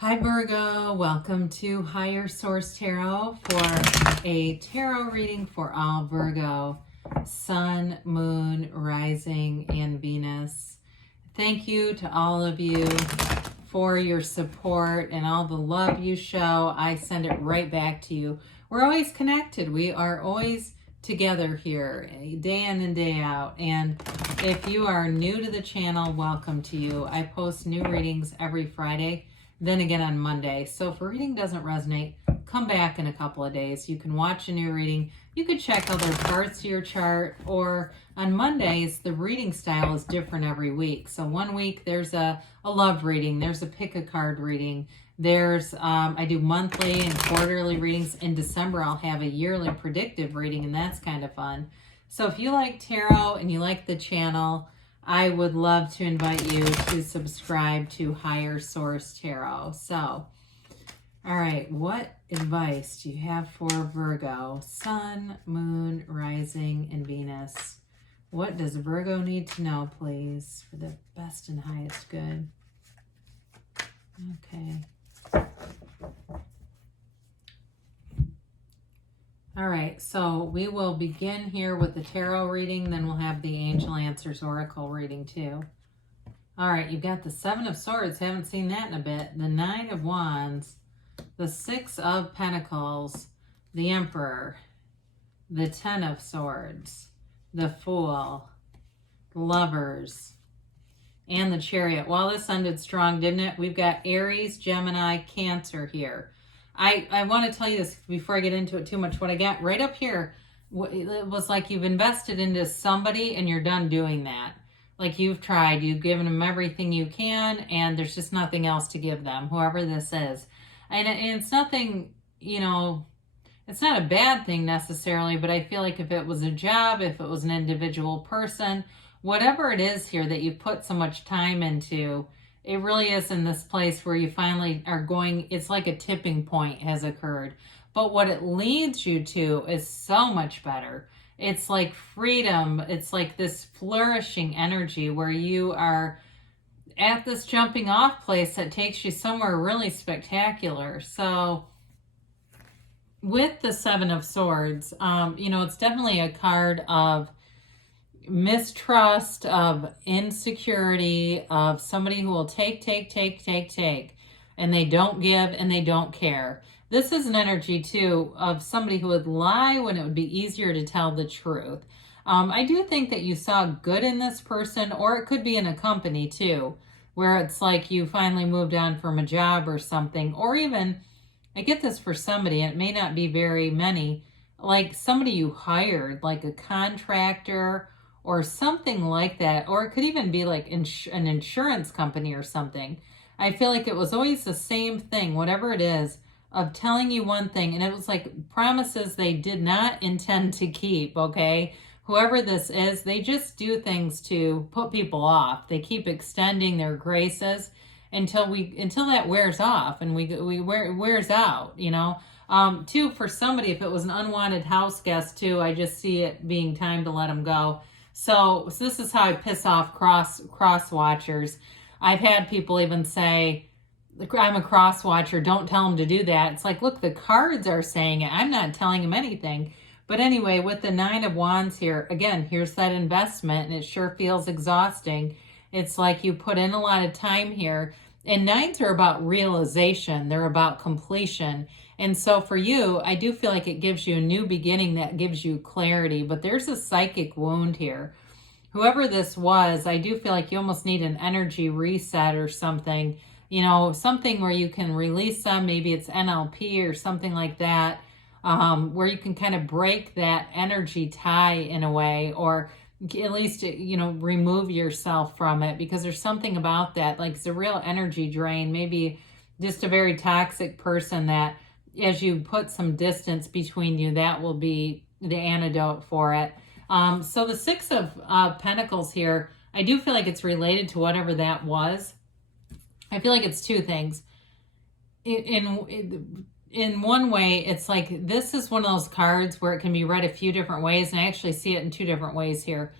Hi Virgo, welcome to Higher Source Tarot for a tarot reading for all Virgo, Sun, Moon, Rising, and Venus. Thank you to all of you for your support and all the love you show. I send it right back to you. We're always connected. We are always together here, day in and day out. And if you are new to the channel, welcome to you. I post new readings every Friday, then again on Monday. So if a reading doesn't resonate, come back in a couple of days. You can watch a new reading. You could check other parts of your chart, or on Mondays, the reading style is different every week. So one week there's a love reading, there's a pick a card reading, there's, I do monthly and quarterly readings. In December, I'll have a yearly predictive reading, and that's kind of fun. So if you like tarot and you like the channel, I would love to invite you to subscribe to Higher Source Tarot. So, all right, what advice do you have for Virgo? Sun, Moon, Rising, and Venus. What does Virgo need to know, please, for the best and highest good? Okay. All right, so we will begin here with the tarot reading, then we'll have the Angel Answers Oracle reading too. All right, you've got the Seven of Swords, haven't seen that in a bit, the Nine of Wands, the Six of Pentacles, the Emperor, the Ten of Swords, the Fool, the Lovers, and the Chariot. Well, this ended strong, didn't it? We've got Aries, Gemini, Cancer here. I want to tell you this before I get into it too much. What I got right up here, it was like you've invested into somebody and you're done doing that. Like you've tried, you've given them everything you can, and there's just nothing else to give them, whoever this is. And it's nothing, you know, it's not a bad thing necessarily, but I feel like if it was a job, if it was an individual person, whatever it is here that you put so much time into, it really is in this place where you finally are going, it's like a tipping point has occurred. But what it leads you to is so much better. It's like freedom. It's like this flourishing energy where you are at this jumping off place that takes you somewhere really spectacular. So with the Seven of Swords, you know, it's definitely a card of mistrust, of insecurity, of somebody who will take, and they don't give and they don't care. This is an energy too of somebody who would lie when it would be easier to tell the truth. I do think that you saw good in this person, or it could be in a company too, where it's like you finally moved on from a job or something, or even, I get this for somebody, and it may not be very many, like somebody you hired, like a contractor or something like that, or it could even be like an insurance company or something. I feel like it was always the same thing, whatever it is, of telling you one thing, and it was like promises they did not intend to keep, okay? Whoever this is, they just do things to put people off. They keep extending their graces until that wears off and wears out, you know? Too, for somebody, if it was an unwanted house guest too, I just see it being time to let them go. So this is how I piss off cross watchers. I've had people even say, I'm a cross watcher, don't tell them to do that. It's like, look, the cards are saying it. I'm not telling them anything. But anyway, with the Nine of Wands here, again, here's that investment, and it sure feels exhausting. It's like you put in a lot of time here. And nines are about realization. They're about completion. And so for you, I do feel like it gives you a new beginning that gives you clarity. But there's a psychic wound here. Whoever this was, I do feel like you almost need an energy reset or something. You know, something where you can release them. Maybe it's NLP or something like that, where you can kind of break that energy tie in a way, or at least, you know, remove yourself from it, because there's something about that, like it's a real energy drain, maybe just a very toxic person that as you put some distance between you, that will be the antidote for it. So the Six of Pentacles here, I do feel like it's related to whatever that was. I feel like it's two things. In one way, it's like this is one of those cards where it can be read a few different ways, and I actually see it in two different ways here.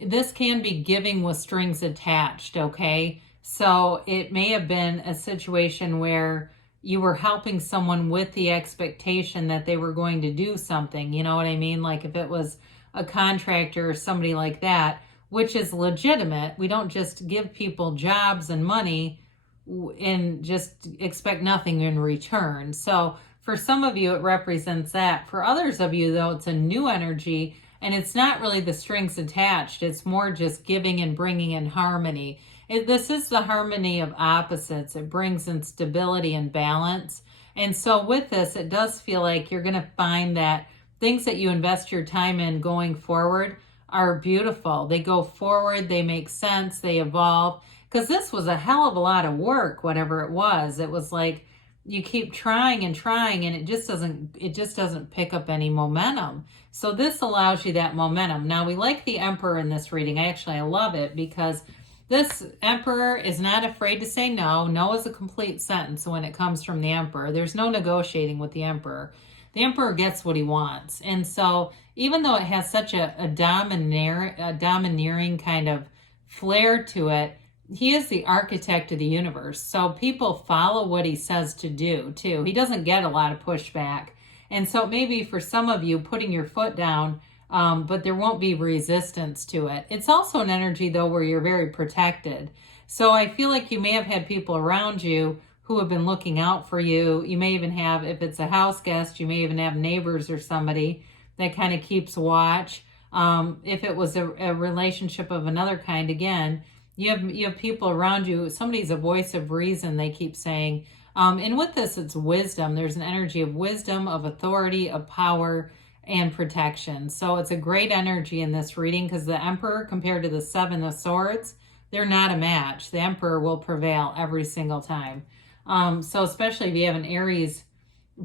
This can be giving with strings attached, okay? So it may have been a situation where you were helping someone with the expectation that they were going to do something. You know what I mean? Like if it was a contractor or somebody like that, which is legitimate. We don't just give people jobs and money and just expect nothing in return. So for some of you, it represents that. For others of you, though, it's a new energy, and it's not really the strings attached. It's more just giving and bringing in harmony. This is the harmony of opposites. It brings in stability and balance. And so with this, it does feel like you're going to find that things that you invest your time in going forward are beautiful. They go forward, they make sense, they evolve. Because this was a hell of a lot of work, whatever it was. It was like you keep trying and trying, and it just doesn't pick up any momentum. So this allows you that momentum. Now we like the Emperor in this reading. I love it because this Emperor is not afraid to say no. No is a complete sentence when it comes from the Emperor. There's no negotiating with the Emperor. The Emperor gets what he wants. And so even though it has such a domineering kind of flair to it, he is the architect of the universe. So people follow what he says to do too. He doesn't get a lot of pushback. And so maybe for some of you putting your foot down, but there won't be resistance to it. It's also an energy though where you're very protected. So I feel like you may have had people around you who have been looking out for you. You may even have, if it's a house guest, you may even have neighbors or somebody that kind of keeps watch. If it was a relationship of another kind, again, you have people around you. Somebody's a voice of reason, they keep saying. And with this, it's wisdom. There's an energy of wisdom, of authority, of power, and protection. So it's a great energy in this reading because the Emperor compared to the Seven of Swords, they're not a match. The Emperor will prevail every single time. So especially if you have an Aries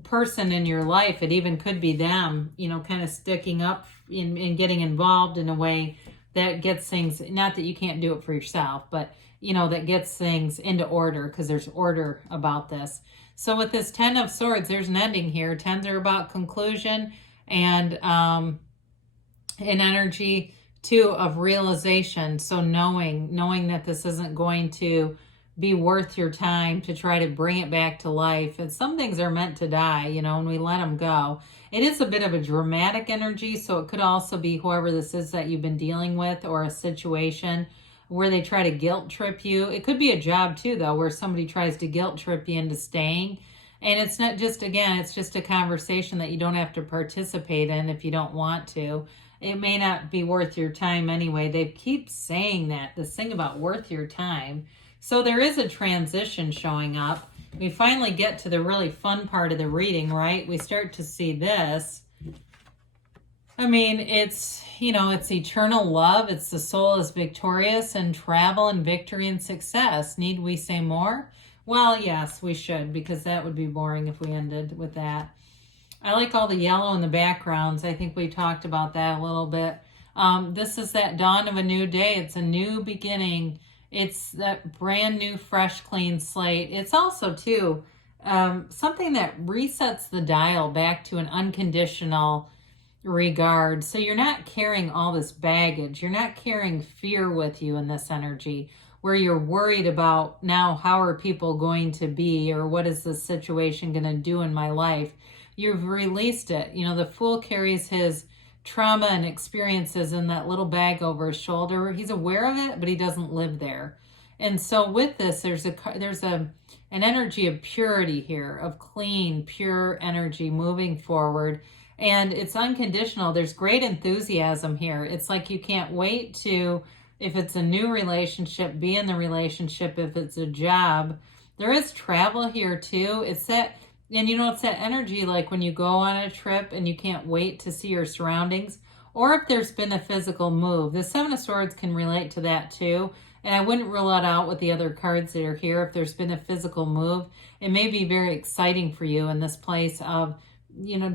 person in your life, it even could be them, kind of sticking up and getting involved in a way that gets things, not that you can't do it for yourself, but that gets things into order because there's order about this. So with this 10 of Swords, there's an ending here. 10s are about conclusion and an energy too of realization. So knowing that this isn't going to be worth your time to try to bring it back to life. And some things are meant to die, and we let them go. It is a bit of a dramatic energy, so it could also be whoever this is that you've been dealing with or a situation where they try to guilt trip you. It could be a job too, though, where somebody tries to guilt trip you into staying. And it's not just, again, it's just a conversation that you don't have to participate in if you don't want to. It may not be worth your time anyway. They keep saying that, this thing about worth your time. So there is a transition showing up. We finally get to the really fun part of the reading, right? We start to see this. I mean, it's eternal love. It's the soul is victorious and travel and victory and success. Need we say more? Well, yes, we should, because that would be boring if we ended with that. I like all the yellow in the backgrounds. I think we talked about that a little bit. This is that dawn of a new day. It's a new beginning. It's that brand new, fresh, clean slate. It's also, too, something that resets the dial back to an unconditional regard. So you're not carrying all this baggage. You're not carrying fear with you in this energy where you're worried about now how are people going to be or what is this situation going to do in my life. You've released it. The Fool carries his trauma and experiences in that little bag over his shoulder. He's aware of it, but he doesn't live there. And so with this, there's an energy of purity here, of clean, pure energy moving forward. And it's unconditional. There's great enthusiasm here. It's like you can't wait to, if it's a new relationship, be in the relationship. If it's a job, there is travel here too. It's that, and it's that energy like when you go on a trip and you can't wait to see your surroundings, or if there's been a physical move. The Seven of Swords can relate to that too. And I wouldn't rule it out with the other cards that are here. If there's been a physical move, it may be very exciting for you in this place of,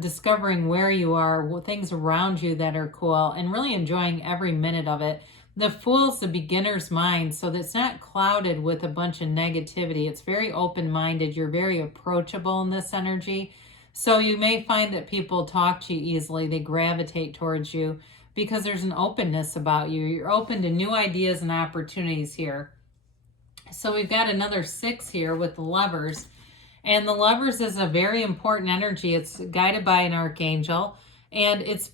discovering where you are, things around you that are cool, and really enjoying every minute of it. The Fool's the beginner's mind, so that's not clouded with a bunch of negativity. It's very open-minded. You're very approachable in this energy. So you may find that people talk to you easily. They gravitate towards you because there's an openness about you. You're open to new ideas and opportunities here. So we've got another 6 here with the Lovers. And the Lovers is a very important energy. It's guided by an archangel. And it's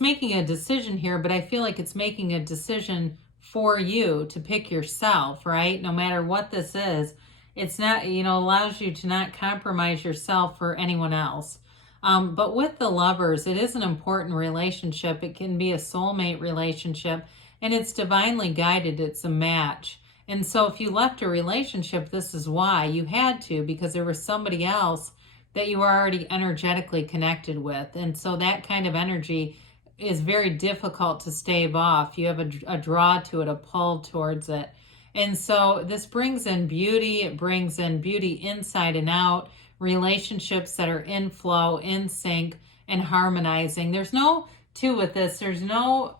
making a decision here, but I feel like it's making a decision for you to pick yourself, right? No matter what this is, it's not, allows you to not compromise yourself for anyone else. But with the Lovers, it is an important relationship. It can be a soulmate relationship, and it's divinely guided. It's a match. And so if you left a relationship, this is why you had to, because there was somebody else that you were already energetically connected with. And so that kind of energy is very difficult to stave off. You have a draw to it, a pull towards it. And so this brings in beauty. It brings in beauty inside and out, relationships that are in flow, in sync, and harmonizing. There's no, with this, there's no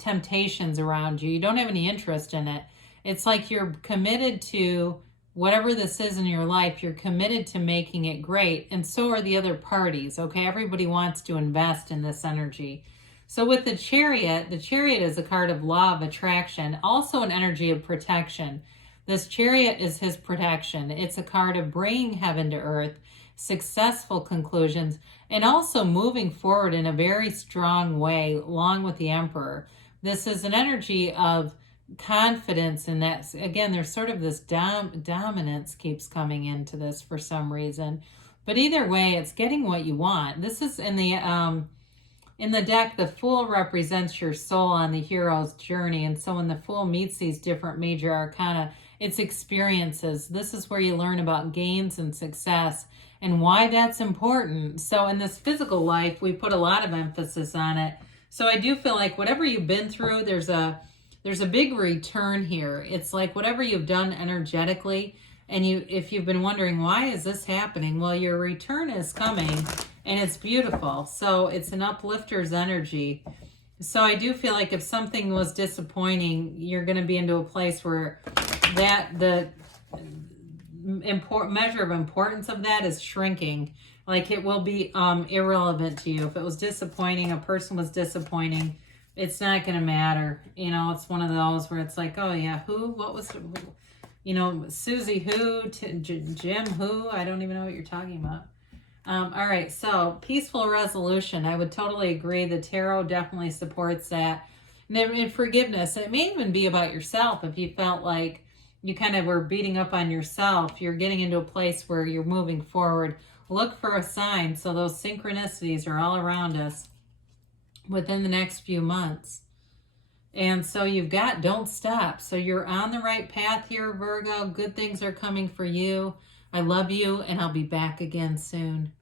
temptations around you. You don't have any interest in it. It's like you're committed to whatever this is in your life. You're committed to making it great. And so are the other parties, okay? Everybody wants to invest in this energy. So with the Chariot is a card of law of attraction, also an energy of protection. This Chariot is his protection. It's a card of bringing heaven to earth, successful conclusions, and also moving forward in a very strong way, along with the Emperor. This is an energy of confidence, and that's, again, there's sort of this dominance keeps coming into this for some reason. But either way, it's getting what you want. This is in the deck, the Fool represents your soul on the hero's journey. And so when the Fool meets these different major arcana, it's experiences. This is where you learn about gains and success and why that's important. So in this physical life, we put a lot of emphasis on it. So I do feel like whatever you've been through, there's a big return here. It's like whatever you've done energetically, and if you've been wondering, why is this happening? Well, your return is coming, and it's beautiful. So it's an uplifter's energy. So I do feel like if something was disappointing, you're going to be into a place where the measure of importance of that is shrinking. Like it will be irrelevant to you. If it was disappointing, a person was disappointing, it's not going to matter. It's one of those where it's like, oh yeah, who, what was, Susie who, Jim who, I don't even know what you're talking about. All right, so peaceful resolution. I would totally agree. The tarot definitely supports that. And forgiveness. It may even be about yourself. If you felt like you kind of were beating up on yourself, you're getting into a place where you're moving forward. Look for a sign. So those synchronicities are all around us within the next few months. And so you've got don't stop. So you're on the right path here, Virgo. Good things are coming for you. I love you, and I'll be back again soon.